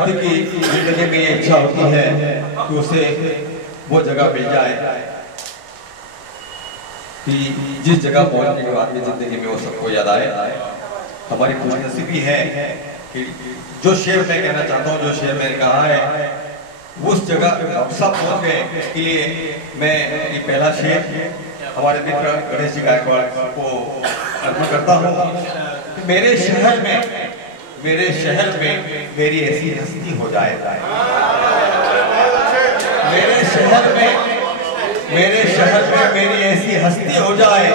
व्यक्ति की जिंदगी में ये इच्छा होती है कि उसे वो जगह मिल जाए कि जिस जगह पहुंचने के बाद में जिंदगी में वो सबको याद आए। हमारी खुशनसीबी है कि जो शेर मैं कहना चाहता हूँ, जो शेर मैंने कहा है, उस जगह सब पहुंच गए। इसके लिए मैं ये पहला शेर हमारे मित्र गणेश जी गायकवाड़ को अर्पण करता हूँ। मेरे शहर में मेरी ऐसी हस्ती हो जाए, मेरे शहर में मेरी ऐसी हस्ती हो जाए,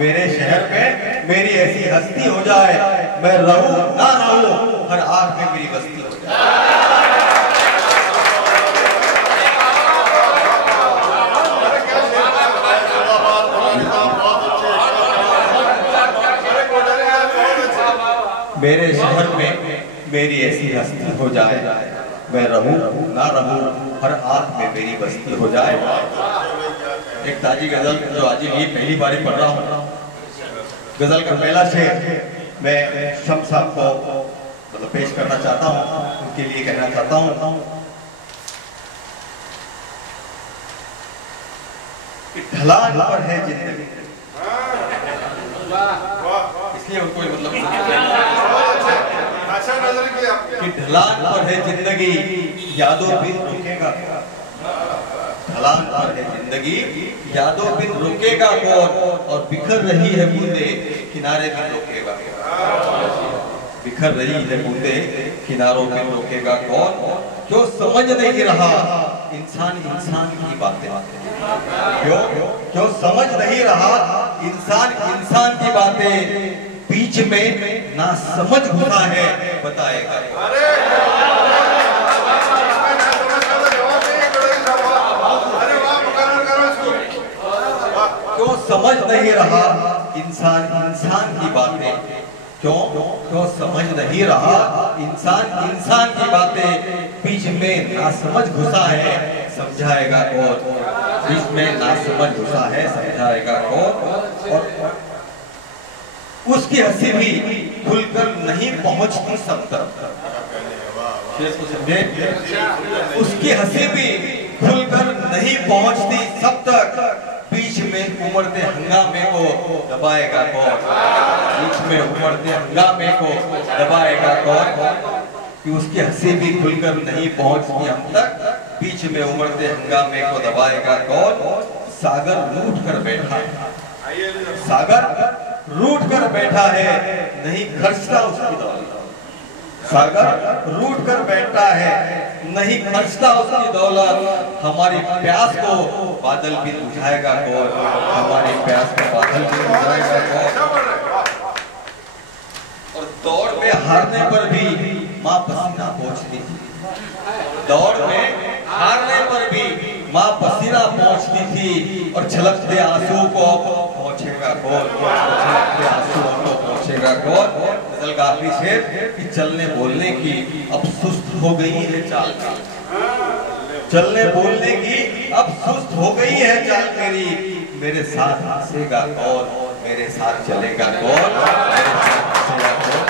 मेरे शहर में मेरी ऐसी हस्ती हो जाए, मैं रहूं ना रहूं हर आंख में मेरी बस्ती हो जाए। मेरे शहर में मेरी ऐसी हस्ती हो जाए, मैं रहूं ना रहूं हर आंख में मेरी बस्ती हो जाए। एक ताजी गजल जो आज ये पहली बार पढ़ रहा हूँ, गजल का पहला शेर मैं शम्स साहब को मतलब पेश करना चाहता हूँ, उनके लिए कहना चाहता हूँ। ढलान पर है जिंदगी, इसलिए उनको मतलब कि ढलान पर है जिंदगी यादों बिन रुकेगा, ढलान पर है जिंदगी यादों बिन रुकेगा कौन, और बिखर रही है बूंदे किनारे बिन रोकेगा, बिखर रही है बूंदे किनारों बिन रोकेगा कौन। क्यों समझ नहीं रहा इंसान की बातें, क्यों समझ नहीं रहा इंसान की बातें, बीच में ना समझ घुसा है बताएगा। क्यों समझ नहीं रहा इंसान की बातें, क्यों समझ नहीं रहा इंसान की बातें, बीच में ना समझ घुसा है समझाएगा कौन, बीच में ना समझ घुसा है समझाएगा कौन। और उसकी हंसी भी खुलकर नहीं पहुंचती सब तक, उसकी हंसी भी खुलकर नहीं पहुंचती सब तक, बीच में उमड़ते हंगामे को दबाएगा कौन, बीच में उमड़ते हंगामे को दबाएगा कौन। कि उसकी हंसी भी खुलकर नहीं पहुंचती हम तक, बीच में उमड़ते हंगामे को दबाएगा कौन। सागर रूठ कर बैठा है, सागर रूठ कर बैठा है नहीं खर्चता उसकी दौलत, सागर रूठ कर बैठा है नहीं खर्चता उसकी दौलत। हमारी प्यास को बादल भी बुझाएगा कौन, हमारी प्यास को बादल भी बुझाएगा कौन। और दौड़ में हारने पर भी माँ पसीना पोंछती थी, दौड़ में हारने पर भी माँ पसीना पोंछती थी। और छलकते आंसू को पहुंचेगा कौन, छलकते आंसू को पहुंचेगा कौन। गजल का आखिरी शेर कि चलने बोलने की अब सुस्त हो गई है चाल, चलने बोलने की अब सुस्त हो गई है चाल मेरी, मेरे साथ हंसेगा कौन, मेरे साथ चलेगा कौन, मेरे साथ हंसेगा कौन।